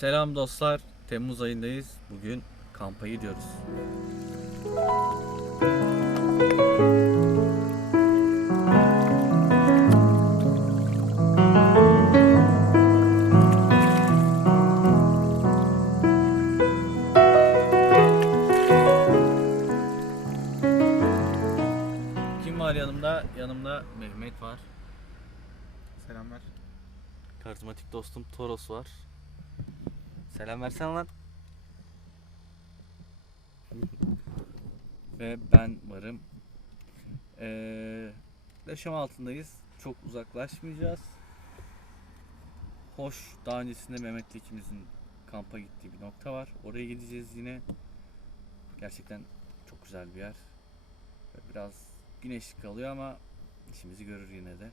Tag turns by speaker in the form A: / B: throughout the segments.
A: Selam dostlar. Temmuz ayındayız. Bugün kampa gidiyoruz. Kim var yanımda? Yanımda Mehmet var.
B: Selamlar.
A: Karizmatik dostum Toros var. Selam versene lan. Ve ben varım. Ee, yaşam altındayız. Çok uzaklaşmayacağız. Hoş daha öncesinde Mehmet'le ikimizin kampa gittiği bir nokta var. Oraya gideceğiz yine. Gerçekten çok güzel bir yer. Biraz güneşli kalıyor ama işimizi görür yine de.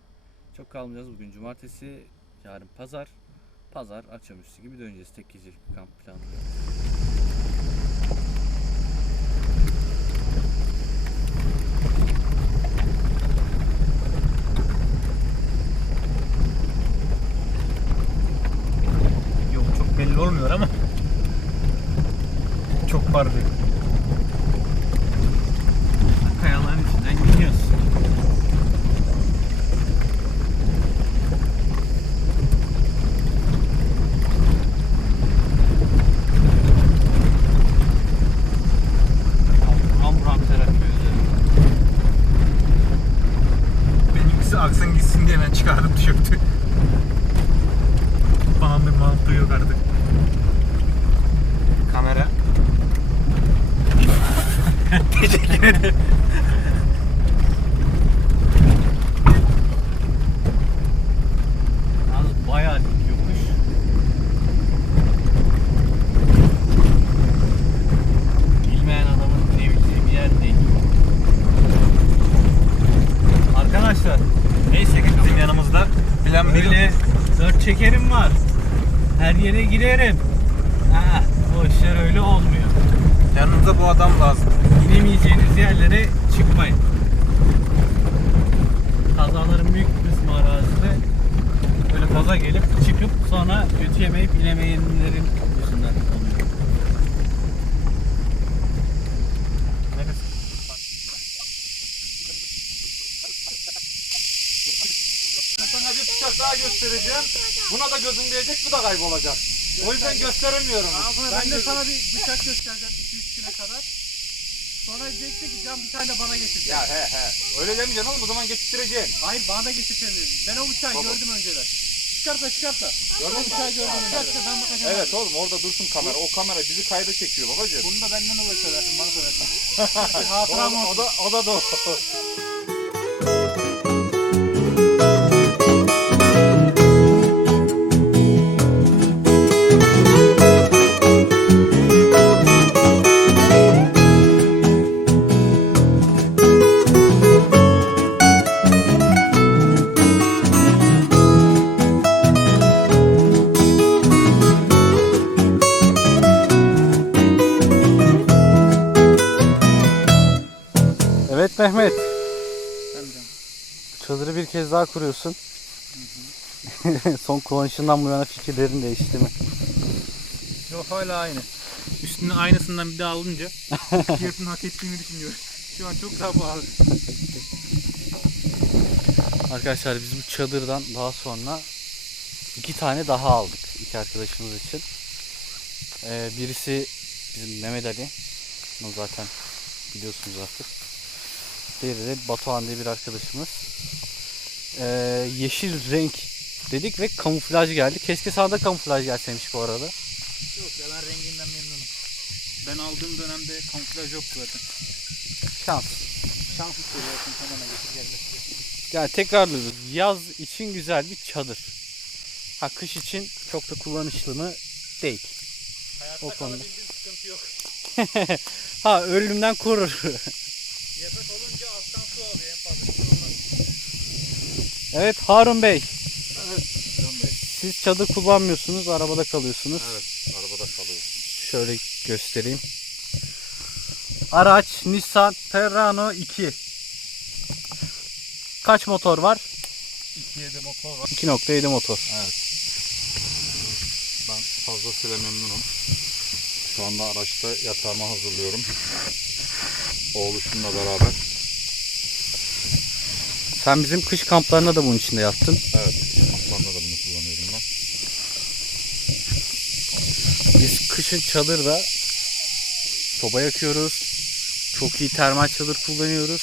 A: Çok kalmayacağız. Bugün cumartesi, yarın pazar. Pazar akşamüstü gibi döneceğiz. Tek gecelik kamp planlıyoruz.
B: Yol çok belli olmuyor ama çok parlıyor.
A: Kayaların içinden gidiyoruz. Amram terapi
B: Benimkisi aksın gitsin diye ben çıkardım tişörtü. Bağımlı mantığı yok artık. Kamera. Teşekkür ederim.
A: Yalnız bayağı dik yokuş. Bilmeyen adamın gidebileceği bir yer değil. Arkadaşlar
B: Neyse ki bizim yanımızda plan
A: böyle dört çekerim var. Her yere girerim. Ha, o işler öyle olmuyor.
B: Yanımızda bu
A: Gidemeyeceğiniz yerlere çıkmayın. Kazaların büyük bir kısmı arazide böyle gaza gelip çıkıp sonra kötü yemeyip inemeyenlerin yüzünden oluyor.
C: Sana bir bıçak daha göstereceğim. Buna da gözüm diyecek, bu da kaybolacak. O yüzden gösteremiyorum.
D: Ben de sana bir bıçak göstereceğim 2-3 güne kadar. Sonra diyeceksin ki can bir tane de bana getir.
C: Ya he he. Öyle demeyeceksin oğlum, o zaman getirtireceksin.
D: Hayır bana da getirseydin. Ben o bıçağı
C: Baba.
D: gördüm önceden. Çıkartla çıkartla.
C: Gördün mü?
D: bıçağı gördüm önceden. ben bakacağım.
C: Evet oğlum orada dursun kamera. O kamera bizi kayda çekiyor babacığım.
D: Bunu da benden olur söylersin bana söylersin. Hatıram
C: o, o
D: olsun.
C: da o da doğru.
A: Mehmet. Çadırı bir kez daha kuruyorsun. Son kullanışından bu yana fikirlerin değişti mi?
B: Yok hala aynı. Üstüne aynısından bir daha alınca fiyatını hak ettiğini düşünüyorum. Şu an çok daha pahalı.
A: Arkadaşlar biz bu çadırdan daha sonra iki tane daha aldık iki arkadaşımız için. Ee, birisi bizim Mehmet Ali. Onu zaten biliyorsunuz artık. Diğeri de Batuhan diye bir arkadaşımız. Ee, yeşil renk dedik ve kamuflaj geldi. Keşke sana da kamuflaj gelseymiş bu arada.
B: Yok ya ben renginden memnunum. Ben aldığım dönemde kamuflaj yoktu zaten.
A: Şans.
B: Şans istiyor zaten tamamen getir gelmesi.
A: Yani tekrarlıyoruz. Yaz için güzel bir çadır. Ha kış için çok da kullanışlı mı? Değil.
B: Hayatta
A: O konuda.
B: sıkıntı yok.
A: ha ölümden korur.
B: Yatak olunca alttan su alıyor en fazla. bir şey olmaz.
A: Evet Harun Bey. Siz çadır kullanmıyorsunuz, arabada kalıyorsunuz.
C: Evet arabada kalıyor.
A: Şöyle göstereyim. Araç Nissan Terrano 2. Kaç motor var?
B: 2'ye de motor var.
A: 2.7 motor.
C: Ben fazlasıyla memnunum. Şu anda araçta yatağımı hazırlıyorum. Oğluşumla beraber.
A: Sen bizim kış kamplarına da bunun içinde yattın.
C: Evet, kamplarda da bunu kullanıyorum ben.
A: Biz kışın çadırda soba yakıyoruz. Çok iyi termal çadır kullanıyoruz.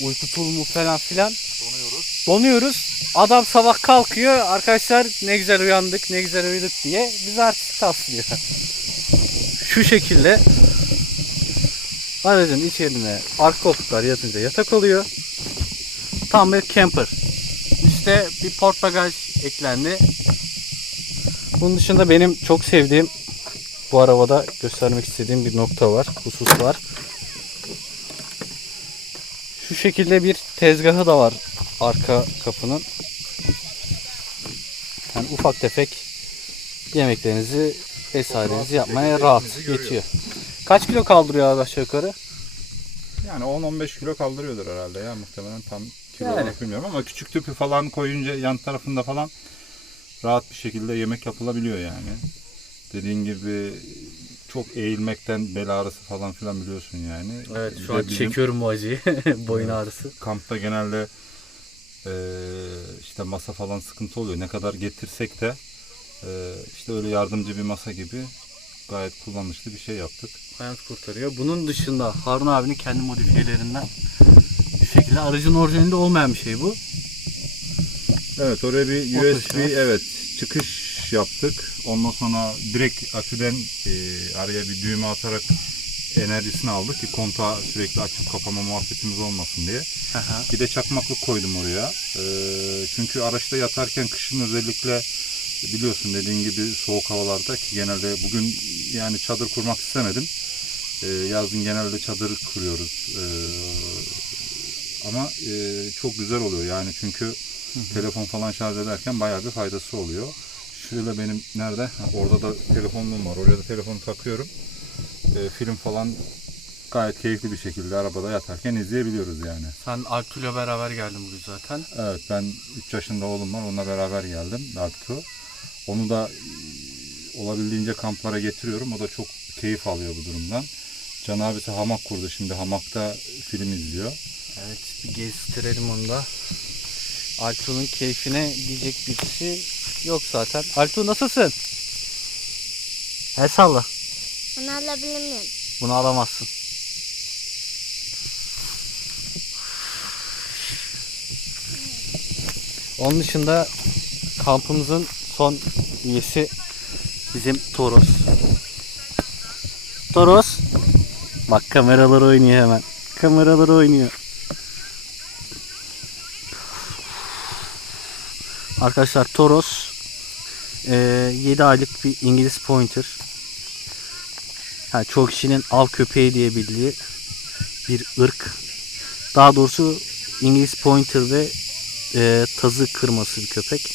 A: Uyku tulumu falan filan.
C: Donuyoruz.
A: Donuyoruz. Adam sabah kalkıyor. Arkadaşlar ne güzel uyandık, ne güzel uyuduk diye bizi artistik taslıyor. Şu şekilde aracın içerisine arka koltuklar yatınca yatak oluyor. Tam bir camper. Üste bir port bagaj eklendi. Bunun dışında benim çok sevdiğim bu arabada göstermek istediğim bir nokta var, husus var. Şu şekilde bir tezgahı da var arka kapının. Yani ufak tefek yemeklerinizi vesairenizi yapmaya rahat yetiyor. Kaç kilo kaldırıyor abi aşağı yukarı?
C: Yani 10-15 kilo kaldırıyordur herhalde ya muhtemelen tam kilo
A: Yani.
C: olarak bilmiyorum ama küçük tüpü falan koyunca yan tarafında falan rahat bir şekilde yemek yapılabiliyor yani. Dediğin gibi çok eğilmekten bel ağrısı falan filan biliyorsun yani.
A: Evet şu an
C: bizim
A: çekiyorum bu acıyı. Boyun ağrısı.
C: Kampta genelde eee, işte masa falan sıkıntı oluyor. Ne kadar getirsek de eee, işte öyle yardımcı bir masa gibi gayet kullanışlı bir şey yaptık.
A: Hayat kurtarıyor. Bunun dışında Harun abinin kendi modifiyelerinden şekilde aracın orijinalinde olmayan bir şey bu.
C: Evet oraya bir USB evet çıkış yaptık. Ondan sonra direkt aküden e, araya bir düğme atarak enerjisini aldık ki kontağı sürekli açıp kapama muhabbetimiz olmasın diye. Bir de çakmaklık koydum oraya. E, çünkü araçta yatarken kışın özellikle biliyorsun dediğin gibi soğuk havalarda ki genelde bugün yani çadır kurmak istemedim. E, yazın genelde çadır kuruyoruz. E, ama e, çok güzel oluyor yani çünkü telefon falan şarj ederken bayağı bir faydası oluyor. Şöyle benim nerede? Ha, orada da telefonum var. Oraya da telefonu takıyorum. E, film falan gayet keyifli bir şekilde arabada yatarken izleyebiliyoruz yani.
A: Sen Artu'yla beraber geldin bugün zaten.
C: Evet ben 3 yaşında oğlum var. Onunla beraber geldim. Dartu. Onu da e, olabildiğince kamplara getiriyorum. O da çok keyif alıyor bu durumdan. Can abisi hamak kurdu. Şimdi hamakta film izliyor.
A: Evet bir gezdirelim onu da. Altuğ'un keyfine diyecek birisi yok zaten. Altuğ nasılsın? El salla.
E: Onu alabilir miyim?
A: Bunu alamazsın. Onun dışında kampımızın son üyesi bizim Toros. Toros. Bak kameralar oynuyor hemen. Kameralar oynuyor. Arkadaşlar Toros eee 7 aylık bir İngiliz Pointer. Ha, çok kişinin av köpeği diye bildiği bir ırk. Daha doğrusu İngiliz Pointer ve e, tazı kırması bir köpek.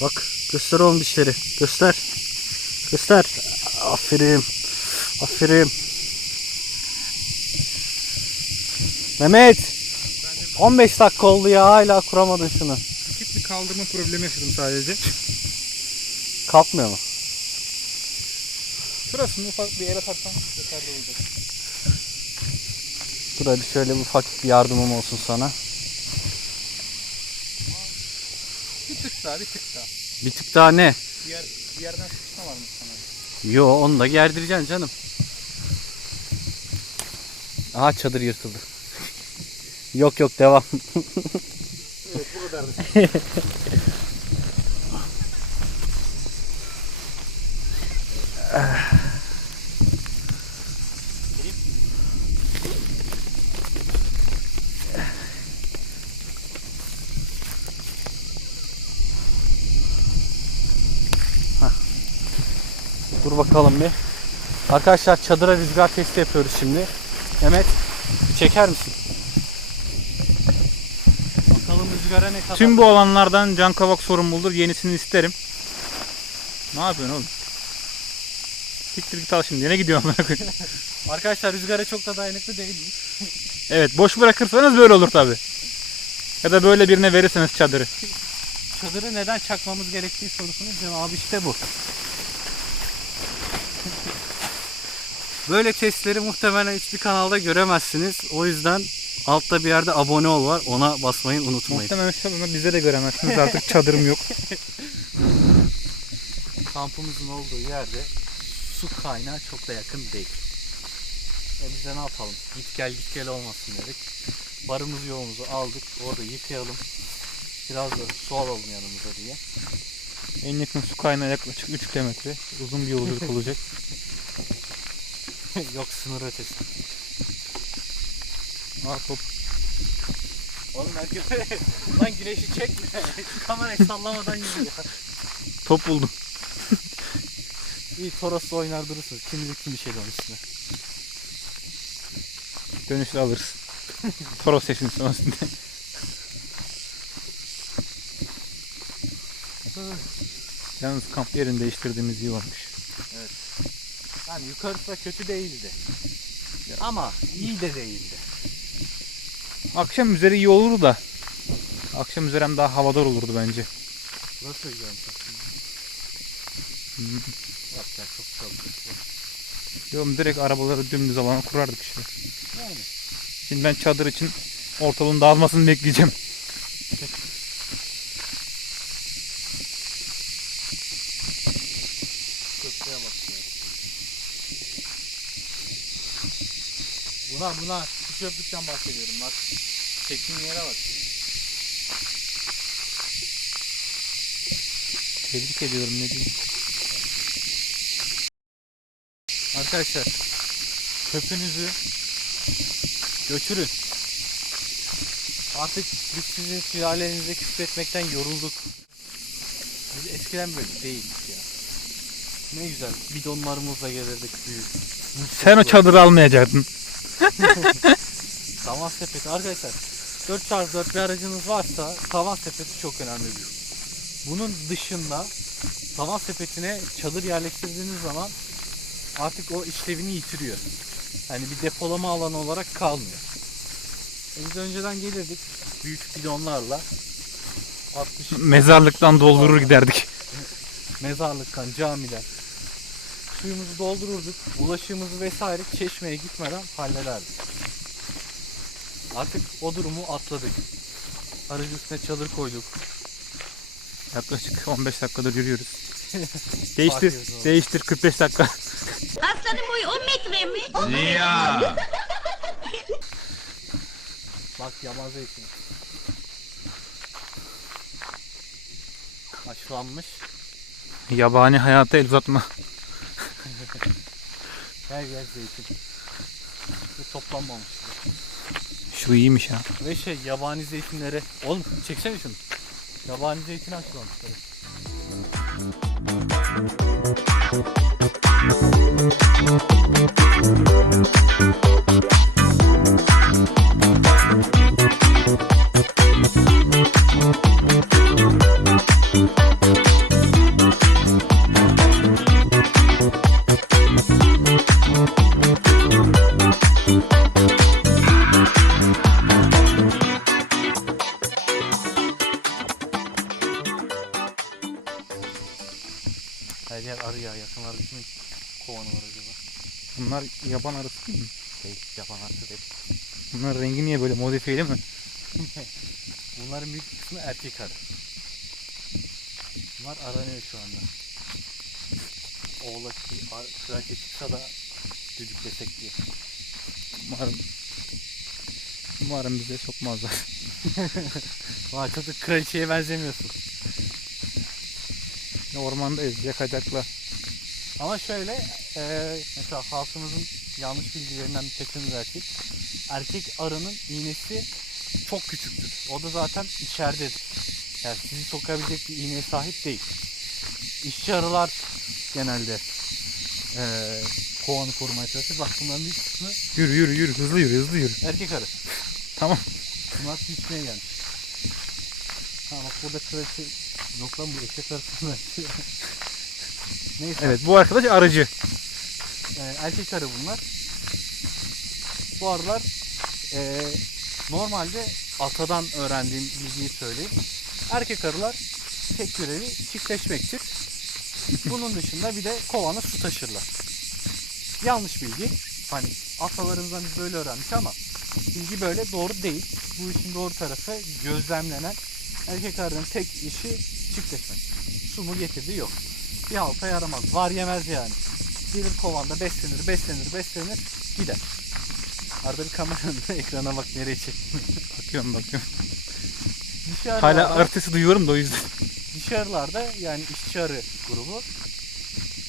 A: Bak göster oğlum dişleri. Göster. Göster. Aferin. Aferin. Mehmet. 15 dakika oldu ya hala kuramadın şunu.
B: Küçük bir kaldırma problemi yaşadım sadece.
A: Kalkmıyor mu?
B: Şurasını ufak bir el atarsan yeterli olacak.
A: Dur hadi şöyle bir ufak bir yardımım olsun sana.
B: Bir tık daha bir tık daha.
A: Bir tık daha ne?
B: Bir, yer, bir yerden sıkışma var mı?
A: Yo onu da gerdireceksin canım. Aha çadır yırtıldı. yok yok devam.
B: Evet bu kadar.
A: Dur bakalım bir. Arkadaşlar çadıra rüzgar testi yapıyoruz şimdi. Mehmet çeker misin? Bakalım rüzgara ne kadar.
B: Tüm bu alanlardan Can Kavak sorumludur. Yenisini isterim. Ne yapıyorsun oğlum? Siktir git al şimdi. Ne gidiyorsun amına koyayım?
A: Arkadaşlar rüzgara çok da dayanıklı değiliz.
B: Evet boş bırakırsanız böyle olur tabi. Ya da böyle birine verirseniz çadırı.
A: çadırı neden çakmamız gerektiği sorusunun cevabı işte bu. Böyle testleri muhtemelen hiçbir kanalda göremezsiniz. O yüzden altta bir yerde abone ol var. Ona basmayı unutmayın.
B: Muhtemelen şu anda bize de göremezsiniz artık çadırım yok.
A: Kampımızın olduğu yerde su kaynağı çok da yakın değil. E biz de ne yapalım? Git gel git gel olmasın dedik. Barımızı yoğumuzu aldık. Orada yıkayalım. Biraz da su alalım yanımıza diye.
B: En yakın su kaynağı yaklaşık 3 kilometre. Uzun bir yolculuk olacak.
A: Yok sınır ötesi.
B: Aa top.
A: Oğlum herkes lan güneşi çekme. Kamerayı sallamadan yürü ya.
B: Top buldum.
A: İyi Toros'la oynar durursunuz. Kim bilir kim bir şey onun üstüne.
B: Dönüşte alırız. Toros sesini sonrasında. Yalnız kamp yerini değiştirdiğimiz iyi olmuş.
A: Yani yukarısı da kötü değildi. Ama iyi de değildi.
B: Akşam üzeri iyi olurdu da. Akşam üzeri hem daha havadar olurdu bence.
A: Nasıl güzelmiş aslında.
B: Hmm.
A: Yok ya çok çalışıyor.
B: Yok direkt arabaları dümdüz alana kurardık işte.
A: Yani.
B: Şimdi ben çadır için ortalığın dağılmasını bekleyeceğim.
A: Köfteye bak ya. Buna şu çöplükten bahsediyorum bak. Çektiğin yere bak.
B: Tebrik ediyorum ne diyeyim.
A: Arkadaşlar çöpünüzü götürün. Artık biz sizin sülalenize küfretmekten yorulduk. Biz eskiden böyle değildik ya. Ne güzel bidonlarımızla gelirdik büyük.
B: Sen o çadırı almayacaktın.
A: Tavan sepeti arkadaşlar 4x4 bir aracınız varsa tavan sepeti çok önemli bir şey. Bunun dışında tavan sepetine çadır yerleştirdiğiniz zaman artık o işlevini yitiriyor. Hani bir depolama alanı olarak kalmıyor. E biz önceden gelirdik büyük bidonlarla 60
B: Mezarlıktan doldurur giderdik.
A: mezarlıktan camiden suyumuzu doldururduk. Ulaşımımızı vesaire çeşmeye gitmeden hallederdik. Artık o durumu atladık. Aracın üstüne çadır koyduk.
B: Yaklaşık 15 dakikadır yürüyoruz. Değiştir, değiştir 45 dakika.
E: Aslanın boyu 10 metre mi?
A: Bak yaban zeytini. Haşlanmış.
B: Yabani hayata el uzatma.
A: Her yer zeytin. Ve toplanmamış.
B: Şu iyiymiş ha.
A: Ve şey yabani zeytinleri. Oğlum çeksene şunu. Yabani zeytini haşlamışlar.
B: Modifiyeli mi?
A: Bunların büyük kısmı erkek arı. Bunlar aranıyor şu anda. Oğlak kraliçe çıksa da düdüklesek diye.
B: Umarım Umarım bize sokmazlar.
A: Vay çok kraliçeye benzemiyorsun.
B: Ormandayız yakacaklar.
A: Ama şöyle eee mesela halkımızın yanlış bilgilerinden bir takım erkek. Erkek arının iğnesi çok küçüktür. O da zaten içeridedir. Yani sizi sokabilecek bir iğneye sahip değil. İşçi arılar genelde eee kovanı korumaya çalışır. Bak bunların bir kısmı
B: Yürü yürü yürü hızlı yürü hızlı yürü.
A: erkek arı.
B: Tamam.
A: Bunlar su içmeye gelmiş. Ha bak burada kraliçe yok lan bu eşek arasında. Neyse.
B: Evet bu arkadaş arıcı.
A: Ee, erkek arı bunlar. Bu arılar ee, normalde atadan öğrendiğim bilgiyi söyleyeyim. Erkek arılar tek görevi çiftleşmektir. Bunun dışında bir de kovana su taşırlar. Yanlış bilgi. Hani atalarımızdan biz böyle öğrendik ama bilgi böyle doğru değil. Bu işin doğru tarafı gözlemlenen erkek arının tek işi çiftleşmek. Su mu getirdiği yok. Bir halta yaramaz. Var yemez yani. Gelir kovanda beslenir, beslenir, beslenir, gider. Arada bir kameranın ekrana bak nereye çektim.
B: Bakıyorum bakıyorum.
A: Dışarılarda,
B: Hala artesi duyuyorum da o yüzden.
A: dışarılarda yani işçi arı grubu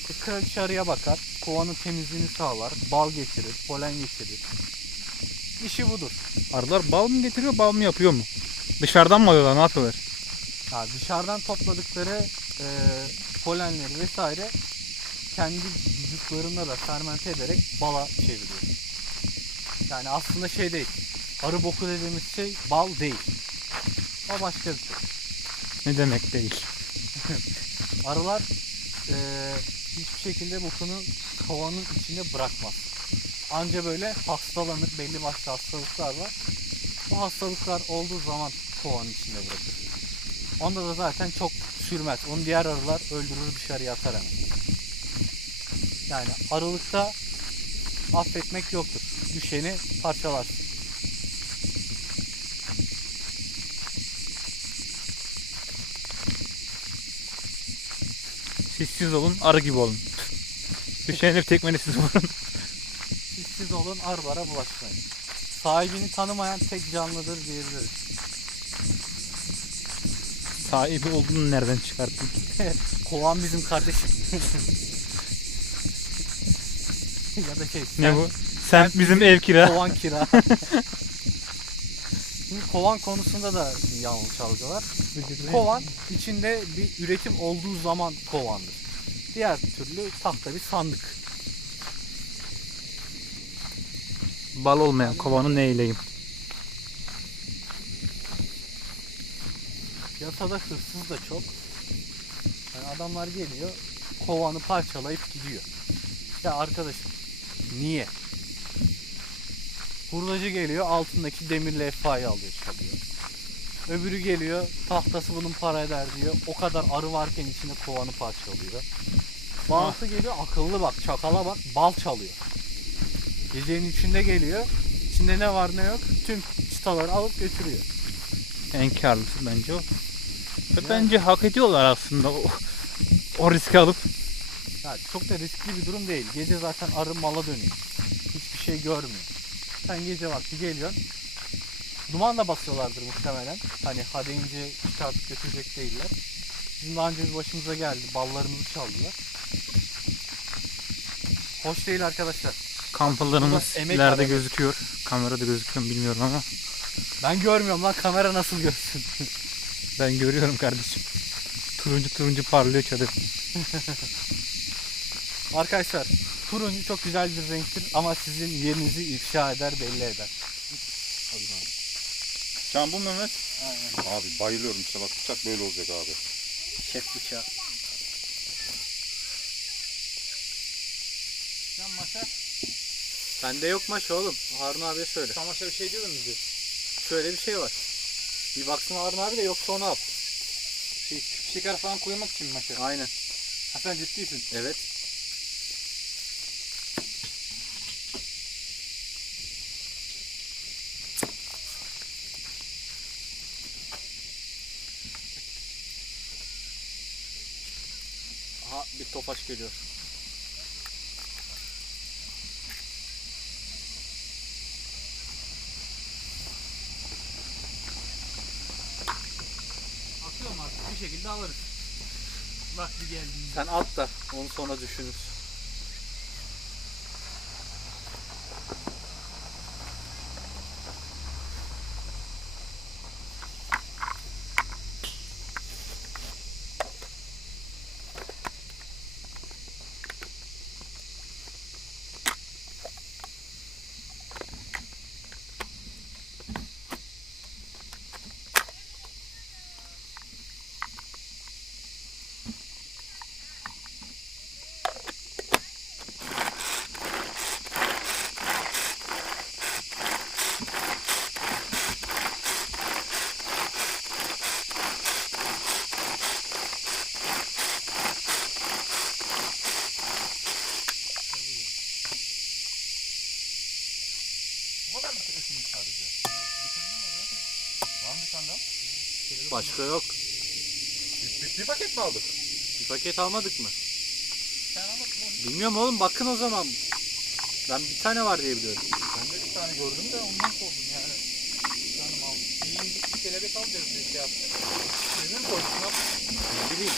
A: e, kraliçe arıya bakar. Kovanın temizliğini sağlar. Bal getirir, polen getirir. İşi budur.
B: Arılar bal mı getiriyor, bal mı yapıyor mu? Dışarıdan mı alıyorlar, ne yapıyorlar?
A: Ha, dışarıdan topladıkları e, polenleri vesaire kendi vücutlarında da fermente ederek bala çeviriyor. Yani aslında şey değil. Arı boku dediğimiz şey bal değil. O başka bir şey.
B: Ne demek değil.
A: Arılar e, hiçbir şekilde bokunu kovanın içine bırakmaz. Anca böyle hastalanır. Belli başlı hastalıklar var. Bu hastalıklar olduğu zaman kovanın içinde bırakır. Onda da zaten çok sürmez. Onu diğer arılar öldürür dışarıya atar hemen. Yani arılıkta affetmek yoktur. Düşeni parçalar.
B: Siz siz olun, arı gibi olun. Düşeni bir tekmeni siz vurun.
A: Siz olun arılara bulaşmayın. Sahibini tanımayan tek canlıdır diyebiliriz.
B: Sahibi olduğunu nereden çıkarttın?
A: Kovan bizim kardeşim. ya da şey
B: Ne
A: sen-
B: bu? Sen bizim ev kira.
A: Kovan kira. Şimdi kovan konusunda da bir yanlış algı var. Kovan içinde bir üretim olduğu zaman kovandır. Diğer türlü tahta bir sandık.
B: Bal olmayan kovanı ne eyleyim?
A: Piyasada hırsız da çok. Yani adamlar geliyor, kovanı parçalayıp gidiyor. Ya arkadaşım, niye? Hurdacı geliyor, altındaki demir levhayı alıyor çalıyor. Öbürü geliyor, tahtası bunun para eder diyor. O kadar arı varken içinde kovanı parçalıyor. Bazısı geliyor, akıllı bak, çakala bak, bal çalıyor. Gecenin içinde geliyor, içinde ne var ne yok, tüm çıtaları alıp götürüyor.
B: En karlısı bence o. Ve bence hak ediyorlar aslında o, o riski alıp.
A: Ya çok da riskli bir durum değil. Gece zaten arı mala dönüyor. Hiçbir şey görmüyor. Sen gece vakti geliyorsun. Duman da basıyorlardır muhtemelen. Hani ha deyince çıkartıp götürecek değiller. Bizim daha önce bir başımıza geldi. Ballarımızı çaldılar. Hoş değil arkadaşlar.
B: Kampalarımız
A: Burada emek
B: ileride
A: var, evet.
B: gözüküyor. Kamerada gözüküyor mu bilmiyorum ama
A: Ben görmüyorum lan kamera nasıl görsün.
B: ben görüyorum kardeşim. Turuncu turuncu parlıyor çadır.
A: Arkadaşlar turuncu çok güzel bir renktir ama sizin yerinizi ifşa eder belli eder.
C: Can bu Mehmet. Abi bayılıyorum işte bak bıçak böyle olacak abi.
A: Şef bıçağı. Sen maşa. Bende yok maşa oğlum. Harun abiye söyle.
B: Sen başka bir şey diyordun bize.
A: Şöyle bir şey var. Bir baksın Harun abi de yoksa onu al.
B: Şey, şeker falan koymak için maşa?
A: Aynen.
B: Ha sen ciddisin.
A: Evet. Aha bir topaç geliyor.
D: Atıyorum artık bir şekilde alırız. Vakti geldiğinde.
A: Sen at da onu sonra düşünürüz. Başka yok.
C: Bir, bir, bir paket mi aldık?
A: Bir paket almadık mı?
B: Sen ama bu
A: Bilmiyorum oğlum bakın o zaman. Ben bir tane var diye biliyorum.
C: Ben de bir tane gördüm de ondan sordum yani. Bir tane aldık?
B: bir, bir kelebek alacağız diye şey yaptık.
C: Birine mi koyduk? Yaptık?
A: Ne bileyim.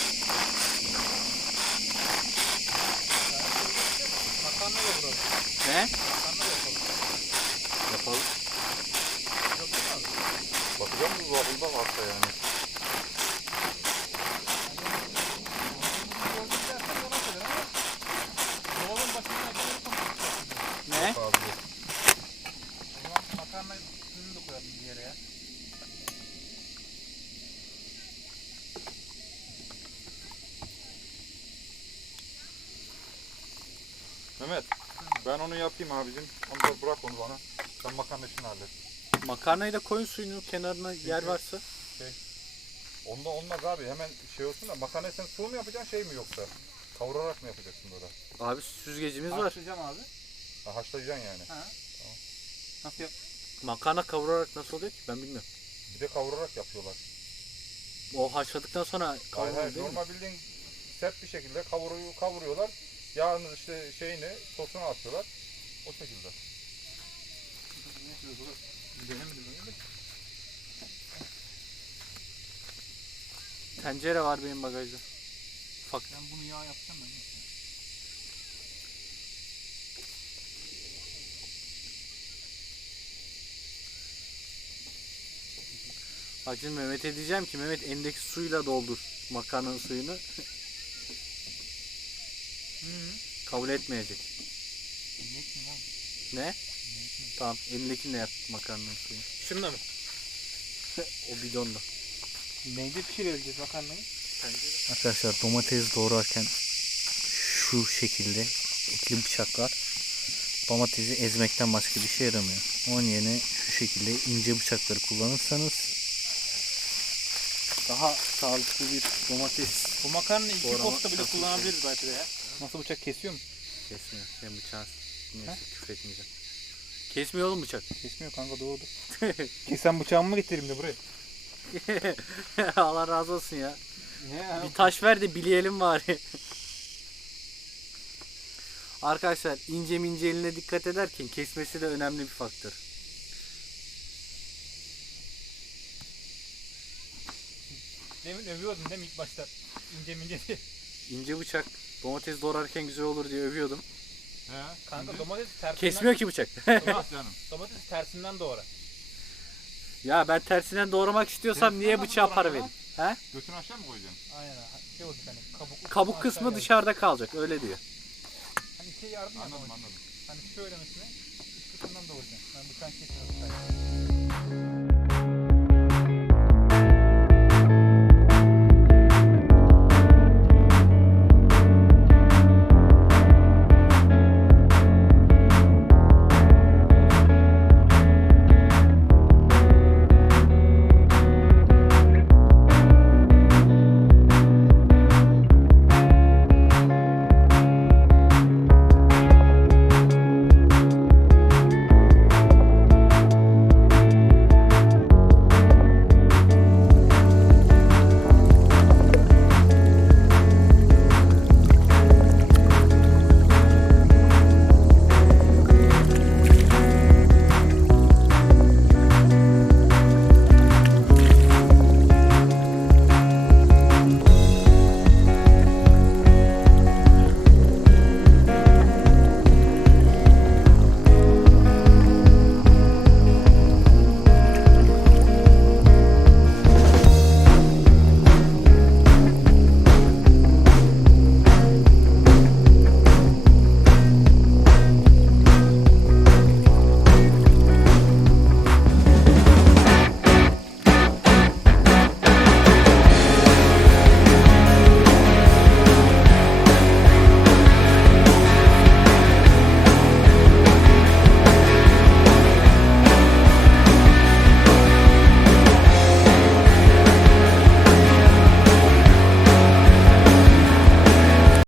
B: Makarna da vuralım.
A: Ne?
B: Makarna da yapalım.
A: Yapalım.
C: Bakacağım bu bavulda varsa yani.
B: Dolabın başına makarna koyalım.
A: Ne?
C: Abi.
B: O zaman makarna suyunu da koyalım bir yere ya.
C: Mehmet ben abicim. Onu da bırak onu bana. Sen makarna işini hallet.
A: Makarnayı da koyun suyunu kenarına yer varsa.
C: Onda olmaz abi hemen şey olsun da makarnayı sen sulu mu yapacaksın şey mi yoksa? Kavurarak mı yapacaksın böyle?
A: Abi süzgecimiz var.
B: Haşlayacağım abi.
C: Ha, haşlayacaksın yani.
B: Nasıl yap?
A: Makarna kavurarak nasıl oluyor ki ben bilmiyorum.
C: Bir de kavurarak yapıyorlar.
A: O haşladıktan sonra
C: Hayır hayır
A: değil mi?
C: normal bildiğin sert bir şekilde kavuruyor, kavuruyorlar. Yağını işte şeyini sosunu atıyorlar. O şekilde.
B: Denemedim öyle de.
A: Tencere var benim bagajda. Ufak.
B: Ben bunu yağ yapacağım ben.
A: Bak şimdi Mehmet'e diyeceğim ki Mehmet endeki suyla doldur makarnanın suyunu. Kabul etmeyecek. Ne? Tamam elindekinle yap makarnanın suyunu.
B: Şunda mı?
A: O bidonla.
B: Neyde pişirebileceğiz makarnayı?
A: Arkadaşlar domates doğrarken şu şekilde ikili bıçaklar domatesi ezmekten başka bir şey yaramıyor. Onun yerine şu şekilde ince bıçakları kullanırsanız daha sağlıklı bir domates
B: Bu makarnayı iki
A: Doğrama
B: posta bile kullanabiliriz belki de ya. Nasıl bıçak kesiyor mu?
A: kesmiyor. Sen bıçağın neyse küfür etmeyeceğim. Kesmiyor oğlum bıçak.
B: Kesmiyor kanka doğrudur. Kesen bıçağımı mı getireyim de buraya?
A: Allah razı olsun ya.
B: Ne
A: Bir taş ver de bileyelim bari. Arkadaşlar ince mince eline dikkat ederken kesmesi de önemli bir faktör.
B: Demin övüyordun değil mi ilk başta? İnce mince diye.
A: İnce bıçak domates doğrarken güzel olur diye övüyordum.
C: He.
B: Kanka domatesi tersinden...
A: Kesmiyor ki bıçak.
C: Canım?
B: Domatesi tersinden doğra.
A: ya ben tersinden doğramak istiyorsam niye
C: nasıl
A: bıçağa para
C: doğranıyor
A: vereyim? He?
C: Götünü aşağı mı koyacaksın?
B: Aynen şey olacak hani kabuklu
A: Kabuk kısmı dışarıda kalacak öyle diyor.
B: Hani şey yardım ya
C: Anladım
B: domates.
C: anladım.
B: Hani şöylemesine iç kısmından doğrayacaksın. Ben bıçağın kesiyorum.